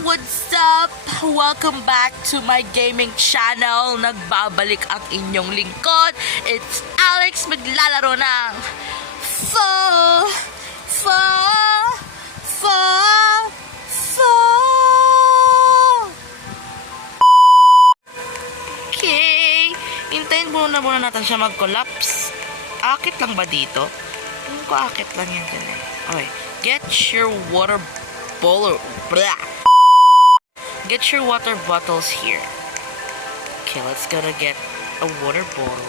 What's up? Welcome back to my gaming channel. Nagbabalik ang inyong lingkod. It's Alex, maglalaro ng Okay. Hintayin muna natin siya mag-collapse. Akit lang ba dito? Hindi ko akit lang yan dyan eh. Okay. Get your water bottle. Blah. Get your water bottles here. Okay, let's gotta get a water bottle.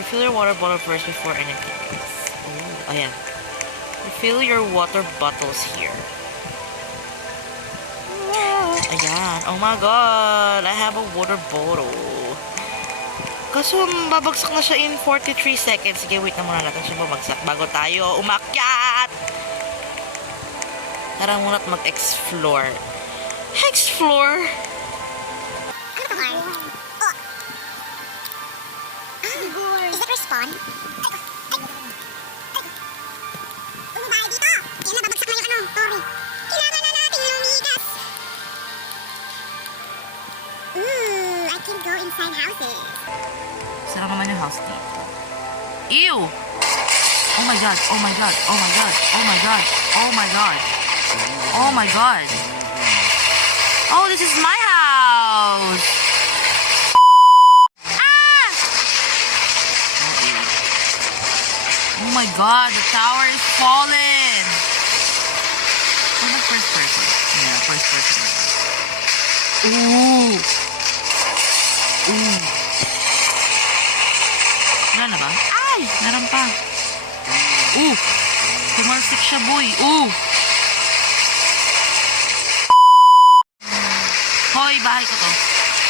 Refill your water bottle first before anything else. Oh, ayan. Refill your water bottles here. Ayan. Oh my god. I have a water bottle. Kaso babagsak na siya in 43 seconds. Sige, wait na muna natin siya babagsak bago tayo umakyat. Tara muna at mag-explore. Explore? Ano to, Har? Oh! Is that respawn? Umabay dito! Yan na, babagsak na yung Tori. Kailangan na natin lumigas! I can go inside houses. Sarap naman yung house dito. Ew! Oh my god, oh my god, oh my god, oh my god, oh my god. Oh my god. Oh, this is my house. Ah! Oh my god, the tower is falling. Oh, the first person. Yeah, first person. Ooh. Ooh. Wala na ba? Ay! Meron pa. Ooh. Tumalsik siya, boy. Ooh. Hoy, bahay ko to.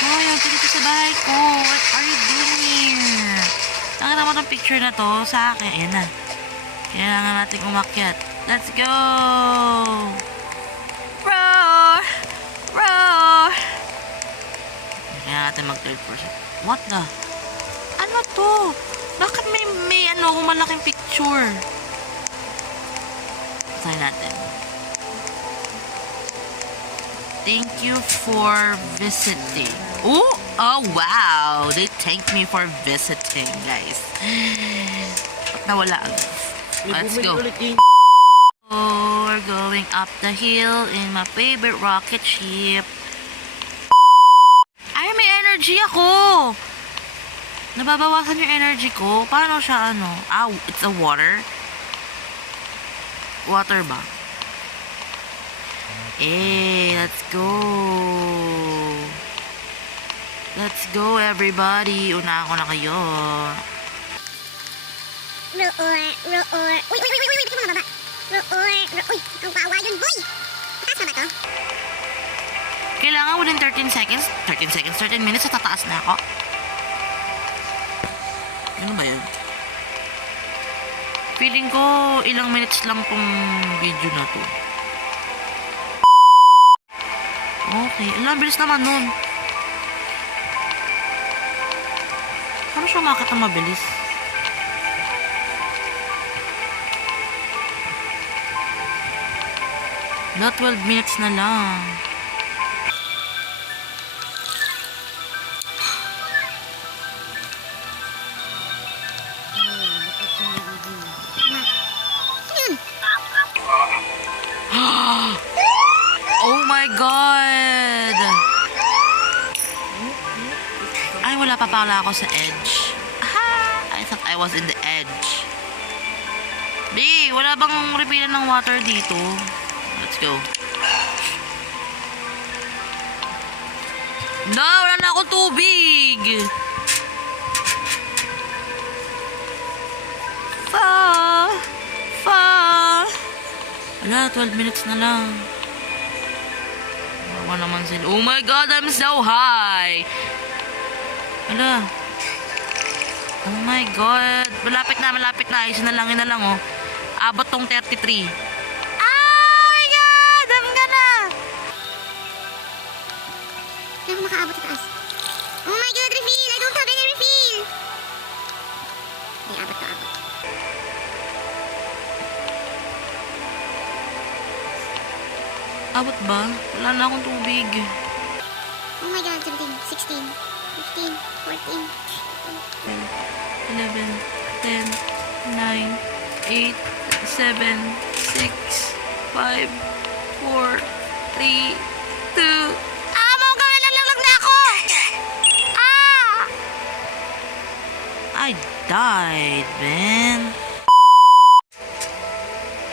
Hoy, ang dito sa bahay ko. What are you doing here? Nakita mo tong picture na to sa akin. Ayan na. Kailangan natin umakyat. Let's go! Roar! Roar! Kailangan natin mag third person. What the? Ano to? Bakit may malaking picture? Try natin. Thank you for visiting. Oh, wow. They thanked me for visiting, guys. Nawala agad. Let's go. Oh, we're going up the hill in my favorite rocket ship. Ay, may energy ako. Nababawasan yung energy ko. Paano siya it's a water. Water ba? Hey, let's go. Let's go, everybody. Una ako na kayo. Roar, roar. Uy, ito mga baba. Roar, uy, ang kawa yun, boy. Taas na ba to? Kailangan within 13 minutes, sa tataas na ako. Ano ba yun? Feeling ko, ilang minutes lang tong video na to. Okay. Alam, bilis naman nun. Paano siya umakit na mabilis? Na 12 minutes na lang. Oh my god! Ay, wala pa pala ako sa edge. I thought I was in the edge. Wala bang refill ng water dito? Let's go. No, wala na akong tubig! Wala, 12 minutes na lang. Wala naman sila. Oh my god, I'm so high! Wala. Oh my god. Malapit na. Isa na lang, oh. Abot tong 33. Oh my god! Dami ka na! Hindi ako makaabot sa taas. Oh my god, refill! I don't have any refill! Ay, abot. Abot ba? Wala na akong tubig. Oh my God, 17, 16, 15, 14. 11, 10, 9, 8, 7, 6, 5, 4, 3, 2. Ah! Mga gawin! Nalaglag na ako! Ah! I died, man.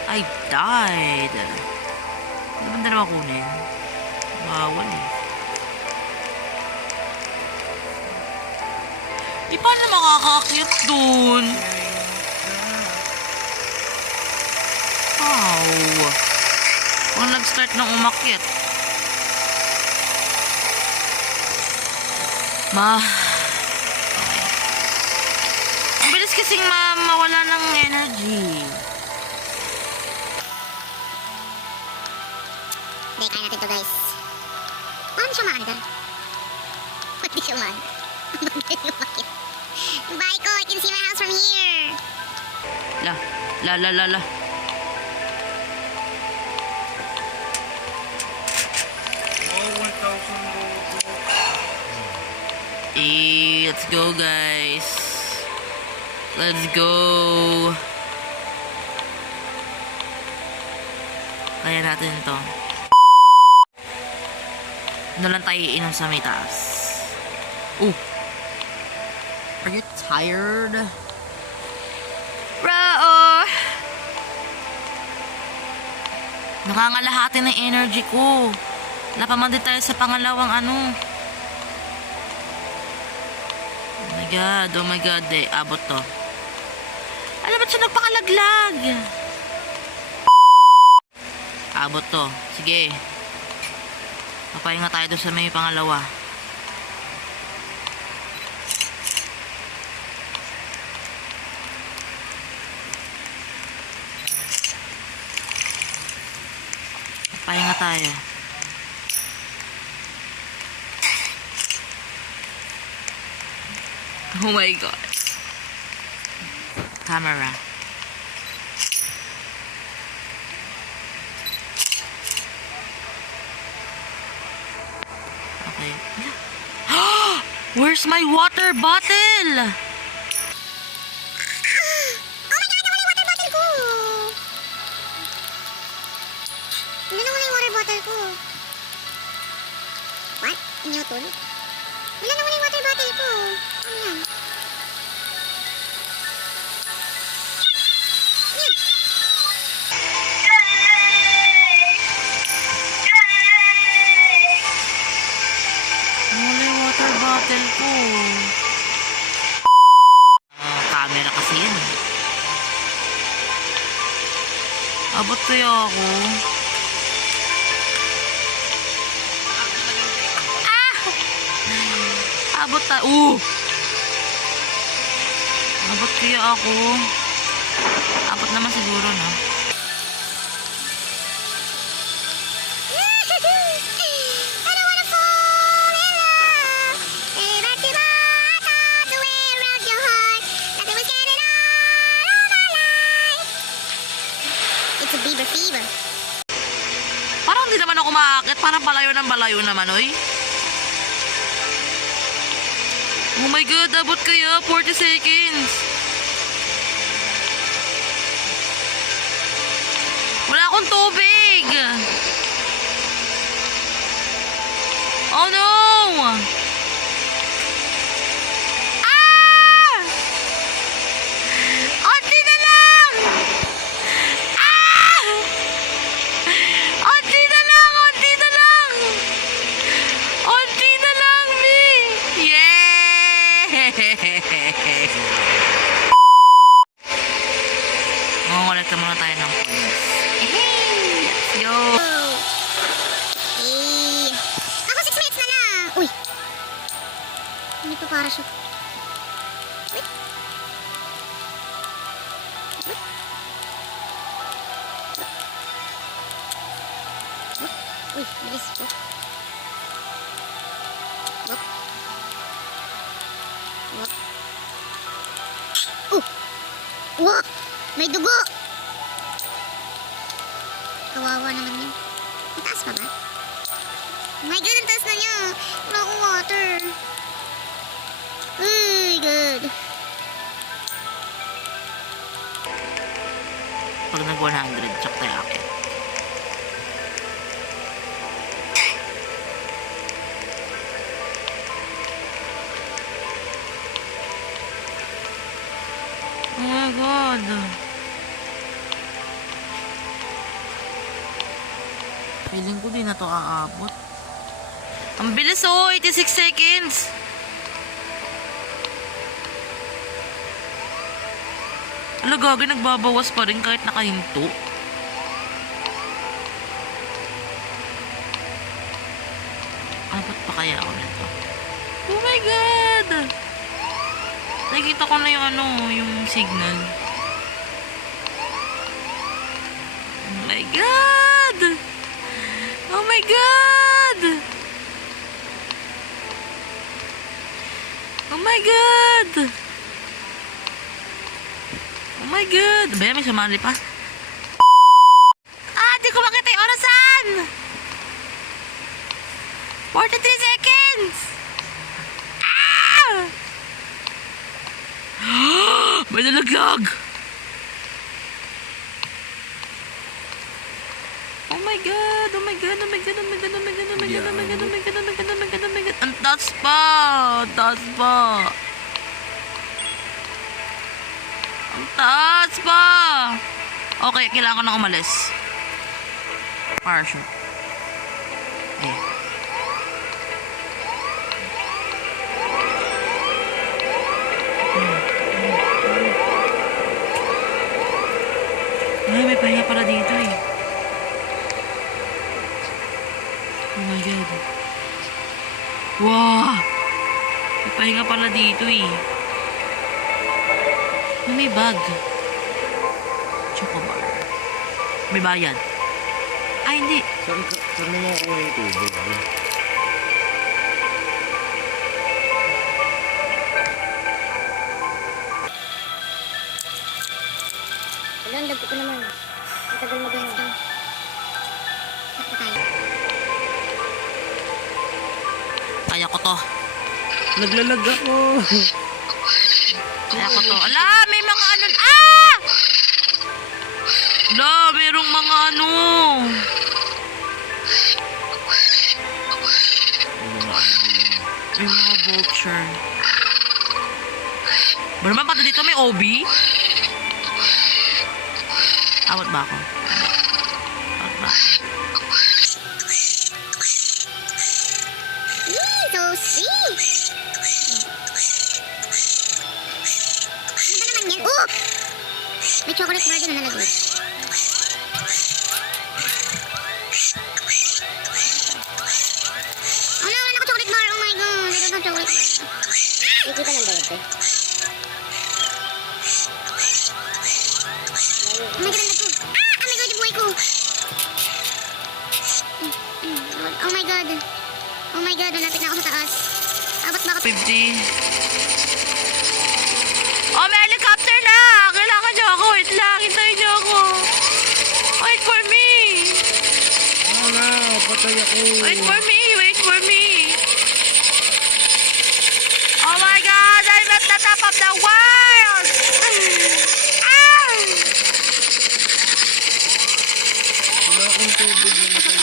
I died. Ano ba dalawa kunin? Bawal eh. Di pa na makakakit dun. Wow. Kung nag-start ng umakyat. Okay. Ang bilis kasing mawala ng energy. Hindi, kaya natin to guys. Paano siya maandar? Pwede siya maandar. Maganda yung makit. Bye ko, I can see my house from here. La. Let's go, guys. Let's go. Kaya natin to. Doon lang tayo iinom sa may taas. Are you tired? Rao! Nakangalahati ng energy ko. Napaman din tayo sa pangalawang ano. Oh my god, abot to. Alam ba't siya nagpakalaglag? Abot to. Sige. Papahinga tayo doon sa may pangalawa. Pahinga tayo. Oh my god. Camera. Okay. Where's my water bottle? What? Inutol? Wala na yung water bottle ko. Ano yan? Wala yung water bottle ko. Camera kasi yan. Abot kaya ako. Abot ta. Abot kaya ako. Abot naman siguro, no? I don't wanna fall in love. Back to the way around your heart. Nothing was getting all my life. It's a Bieber fever. Parang hindi naman ako maakit. Parang balayo naman, oy. Oh my god, abot kaya 40 seconds. Wala akong tubig. Oh no! Ah! Onti na lang! Ah! Onti na lang! Onti na lang! Onti na lang, Mi! Yeah! Mangungulit ka muna tayo ng points. Hey! Let's go! Eh, ako 6 minutes na lang. Uy. Hindi pa para siya. Wait. Uy, bilis. Wow! May dugo! Kawawa naman yun. Ang taas pa ba? Oh my God, ang taas na niya. Wala akong water. Uy, good. Pag nag 100, tsaka tayo akit. Oh my God. Feeling ko di na to aabot. Ang bilis oh, 86 seconds. Ala, gagi, nagbabawas pa rin kahit nakahinto. Abot pa kaya ako nito? Oh my God! Nakikita ko na yung yung signal. Oh my God! Oh my God! Oh my God! Oh my God! Ba, may sumali pa. Ah, di ko makita yung orasan! 43 seconds! Ah! May nalaglag! Oh my God! Oh my God! Oh my God! Oh my God! Oh my God! Oh my God! Oh my God! Oh my God! Oh my God! Oh my God! Oh my God! Ang taas pa! Ang taas pa! Ang taas pa! Okay, kailangan ko nang umalis. Parachute. Eh. Ay, may pahinga pala dito eh. Oh my God. Wow! May pahinga pala dito eh. May bag. Chocobar. May bayad. Ay, hindi. Saan mo ako yung tubig? Wala, ang dagko pa naman. Ang tagal maganda. Sakto tayo. Kaya ko to. Naglalag ako. Kaya ko to. Ala, may mga ano. Ah! Ala, mayroong mga ano. Yung mga vulture. Ba naman pati dito may OB? Awat ba ako? Awat ba? So sweet! Ano ba naman yan? Oh! May chocolate bar din na nalaglag. Oh no, wala ko chocolate bar. Oh my God, I don't have chocolate bar. Ikita lang ba yun, te? Oh my God, ang lag ko. Ah! Oh my God, yung buhay ko. Oh my God. Oh my God, malapit na ako sa taas. Abot ba ako? 50. Oh, may helicopter na! Kailangan niyo ako. Wait lang. Hintayin niyo ako. Wait for me. Wala, patay ako. Wait for me. Wait for me. Oh my God! I'm at the top of the world! Ah! Wala akong tubig na matay.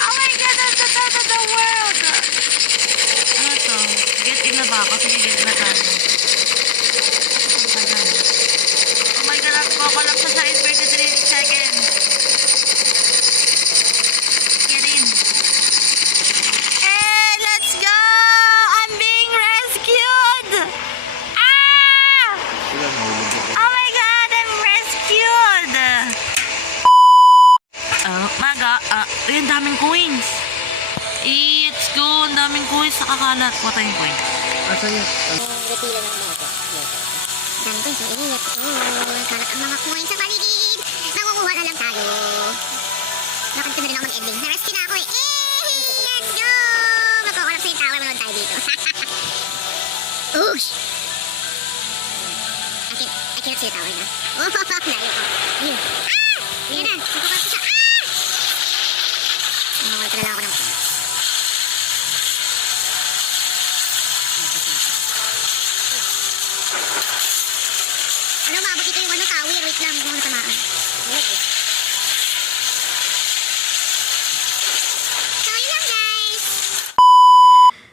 Oh my God! I'm the top of the world! Ano to? Get in na ba ako? Sige, get na tayo. Oh my God! Ako lang sa 33 seconds. Get in. Hey! Let's go! I'm being rescued! Ah! Wala, nahulog ako. Oh my God! I'm rescued! Oh my God! Ay, ang daming coins! It's go! Ang daming coins sa kakalat. What are yung coins? Asa yun? Repila ng mga to. Dami coins, ang ingat. Kalat ang mga coins sa paligid. Nangunguha na lang tayo. Bakit ko na rin ako mag-ending? Na-rescue na ako eh. Let's go! Magkukulap sa yung tower. Manood tayo dito. Oosh! I can't Sige, tawag na. Oh, layo ko. Ayun. Ah! Ayun na. Nakuha ko siya. Ah! Wala talaga ako ng phone. Ano, maabot ito yung ano, tower. Wait lang, kung natamaan. So, yun lang, guys.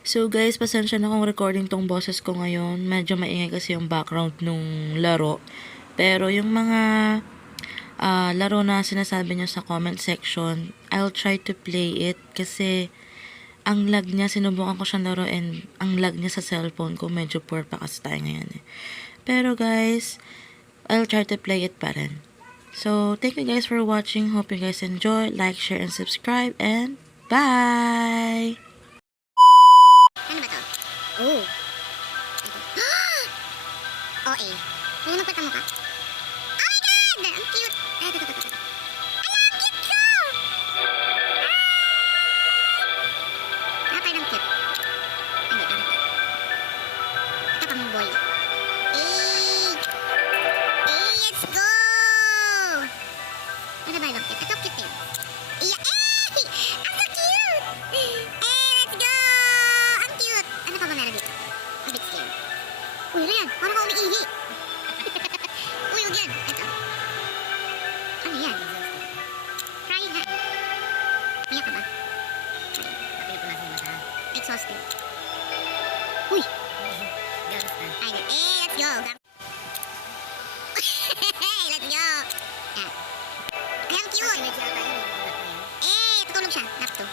So guys, pasensya na kung recording tong boses ko ngayon. Medyo maingay kasi yung background nung laro. Pero yung mga laro na sinasabi nyo sa comment section, I'll try to play it kasi ang lag niya, sinubukan ko siyang laro and ang lag niya sa cellphone ko, medyo poor pa kasi tayo ngayon eh. Pero guys, I'll try to play it pa rin. So, thank you guys for watching. Hope you guys enjoy. Like, share, and subscribe. And bye! Ano ba to? Oh. OA. May magpata mo ka? Oh my God! Ang cute! Ay, ito. Ala, ang cute ko! Nakapay ng cute. Hindi, parang ito pang boy. Let's go! Ano ba yung cute? Ito cute din. Iya, ang so cute! Let's go! Ang cute! Ano pa ba meron dito? A bit scared. Uy, ano yan? Parang ako umiihi. Uy, huwag yan. Ito. Ano yan? Crying ha? Miyak ka ba? Exhausted. Uy! Ay, let's go! Let's go! Yan. Ay, ang cute! Tutulog siya. Nap 2.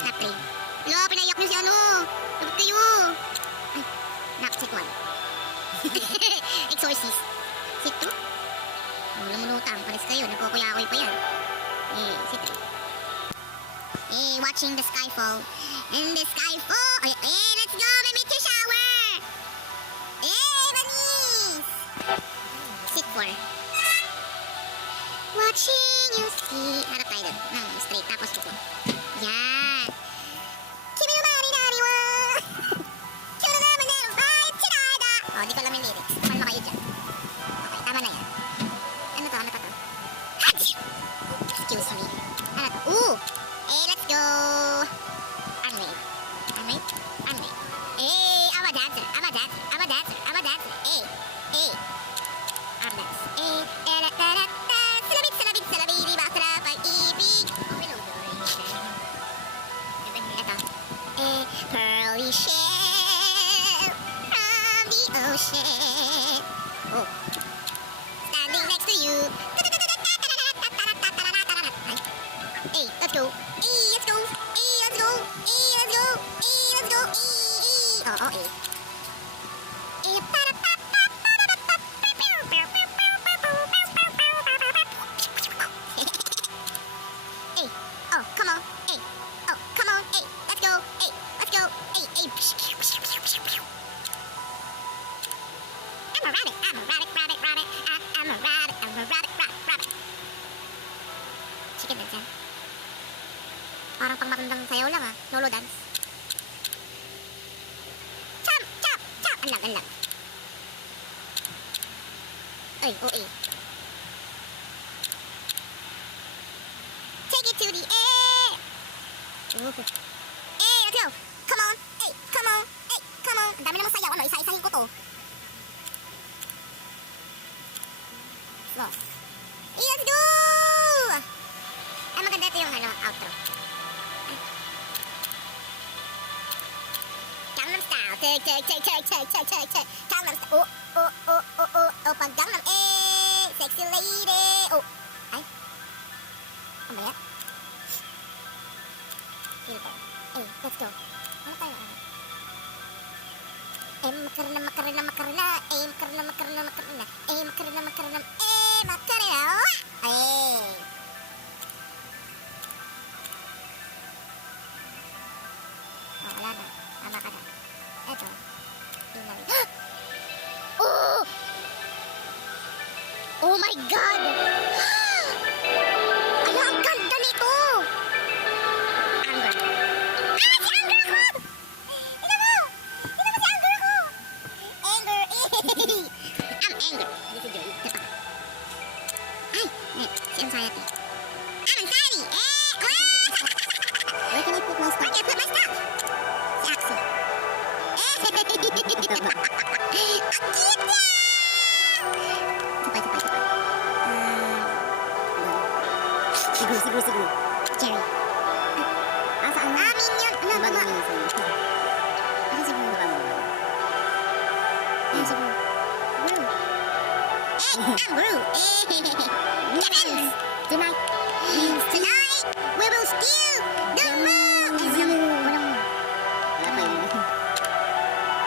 Nap 3. Hello, pinayak niyo si ano. Dapat kayo. Ay, nap si 1. Exorcist. Si 2. Mulutang. Palis kayo. Nagkukuyakoy pa yan. Si 3. Watching the sky fall. And the sky fall. Let's go. May meteor shower. Banis. Si 4. Watching you see. Harap tayo doon. Straight. Tapos kuko. Yan. Kimi no mani nani wa. Kimi no naman na. Ay, chinada. Oh, di ko alam yung lyrics. Paano kayo dyan? Okay, tama na yan. Ano to? Ano pa to? Hachoo! Excuse me. Ano to? Let's go. Unwave. Unwave? Unwave. I'm a dancer. I'm a dancer. I'm a dancer. I'm a dancer. I'm dance. Salabit, bakla, pag-ibig. Ito. Pearly shell from the ocean. Oh. Standing next to you. Let's go. Let's go. Let's go. Let's go. Let's go. Oh. Oh, come on. Oh, come on. Let's go. Let's go. I'm a rabbit. I'm a rabbit. I'm a rabbit. Chicken dance yan. Parang pang magandang sayaw lang ah. Lolo dance. Chop. Ang lang. Ay. Take it to the air. Let's go. Come on. Come on. Ang dami namang sayaw. Ano, isa-isahin ko to. Lost. Let's go! Ay, maganda ito yung outro. Gangnam Style. Take. Gangnam Style. Oh, pag Gangnam. Sexy lady. Oh. Ay. Ano ba yan? Silver. Let's go. Ano tayo? Makarina. Makarina. Oh, wala na. Tama ka na. Eto. Oh my God! Ala, ang ganda nito! Amber. Si Amber ko! Tignan mo si Amber ko! Amber. anger. This is joy. That's fine. Ay, si anxiety. I'm anxiety. Where can I put my stuff? Where can I put my stuff? Si Axie. Cute na! Sabay. Siguro. Jerry. Saan? Minion. Ano? Ano si Boo? Ano si Boo? Boo. I'm Boo. Weapons. Tonight we will steal the moon. Walang moon. Wala pa yun.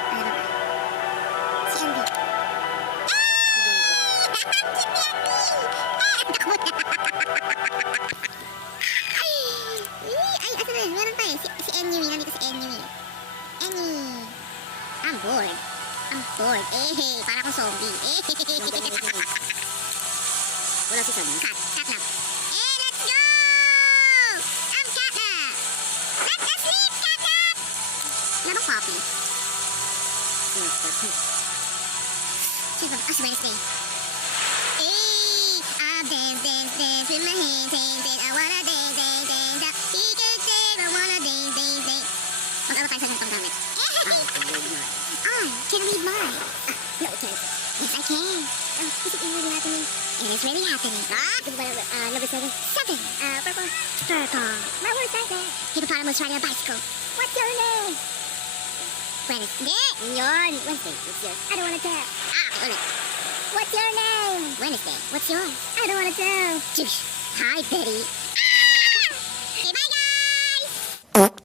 Ano ba? Si Andy. Ay, asa na? Meron pa eh. Si Annie. Nandito si Annie. Annie. I'm bored. Para akong zombie. Wala si Sunny. Catnap. Let's go! I'm Catnap. Let's asleep, Catnap! Wala bang Poppy? Sino ba? Wednesday. I'll dance with my hands. I wanna dance. He can say I wanna dance. Mag-awa tayo sa ganitong gamit. Can read mine. No, it can't. Yes, I can. Is it really happening? It is really happening. Number 7. 7. Purple. My word's right there. Hippopotamus riding a bicycle. What's your name? Wednesday. Yon. Wednesday. What's yours? I don't want to tell. Ulit. What's your name? Wednesday. What's yours? I don't want to tell. Hi, Betty.